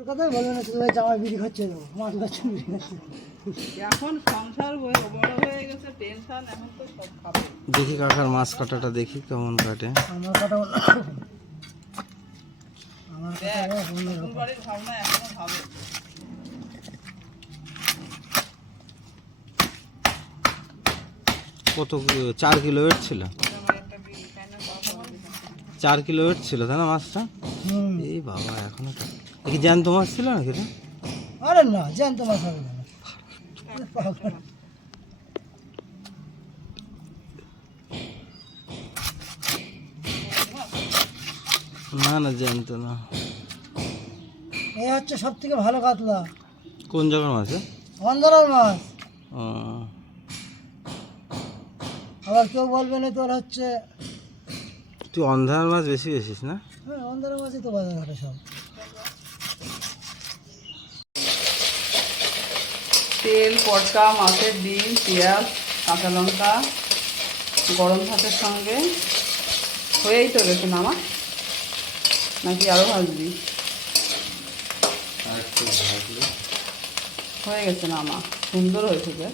কলকাতায় বলবে না ছেলে জামাই বিড়ি খাচ্ছে, মাছ খাচ্ছে, বিড়ি খাচ্ছে। এখন সংসার বড় হয়ে গেছে, টেনশন, এখন তো সব খাবে। দেখি কাকার মাছ কাটাটা দেখি কেমন কাটে। আমার কাটা আমার দেখ, নতুন বাড়ির ভাবনা এখনো ভাবে। কত 4 কিলো ওয়েট ছিল? আমার একটা বিড়ি খাই না, কথা বলি না। 4 কিলো ওয়েট ছিল তাই না মাছটা? এই বাবা, এখনো কি জ্যান্ত মাছ ছিল নাকি রে? আরে না, জ্যান্ত মাছ হবে না। না না, জ্যান্ত না। এই হচ্ছে সব থেকে ভালো কাতলা, কোন জায়গার মাছ? অন্ধরার মাছ। ও, আবার কেউ বলবে না তোর হচ্ছে, তুই অন্ধার মাছ বেশি বেশিস না? হ্যাঁ অন্ধরার মাছই তো বাজার ঘাটে সব। তেল, পটকা, মাছের ডিম, পেঁয়াজ, কাঁচা লঙ্কা, গরম ভাতের সঙ্গে হয়েই তো গেছে নামা, নাকি আরও ভাজবি? হয়ে গেছে নামা, সুন্দর হয়েছে যে।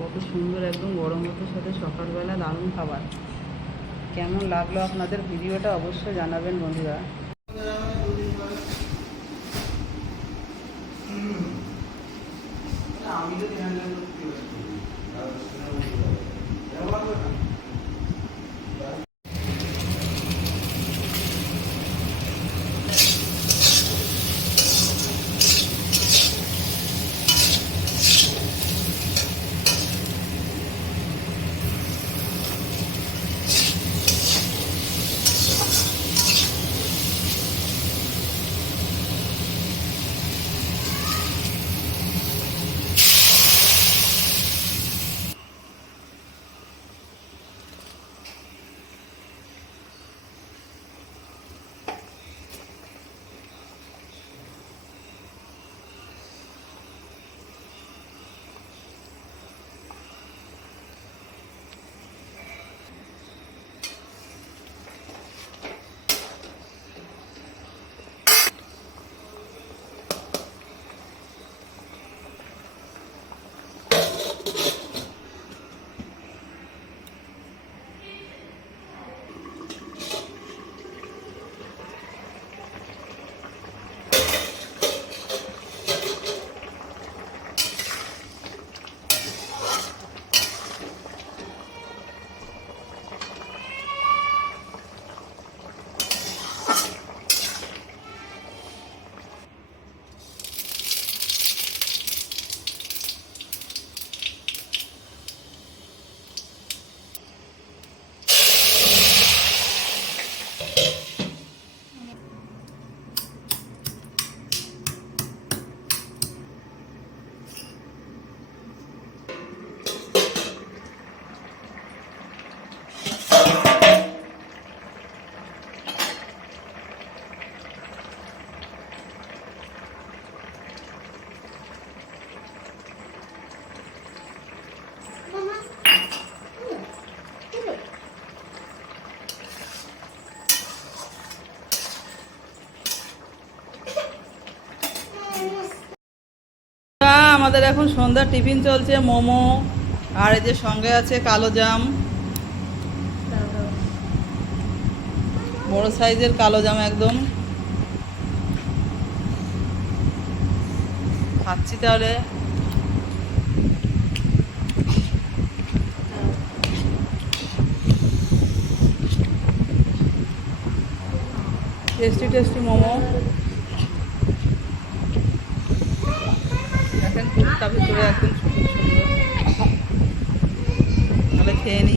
কত সুন্দর, একদম গরম ভাতের সাথে সকালবেলা দারুণ খাবার। কেমন লাগলো আপনাদের ভিডিওটা অবশ্যই জানাবেন বন্ধুরা। আমাদের এখন সন্ধ্যার টিফিন চলছে, মোমো, আর এই যে সঙ্গে আছে কালো জাম, বড় সাইজের কালো জাম একদম। খাচ্ছি তাহলে। Tasty tasty momo. দেখেন কুর্তা ভিতরে একদম সুন্দর সুন্দর। তাহলে খেয়ে নিই।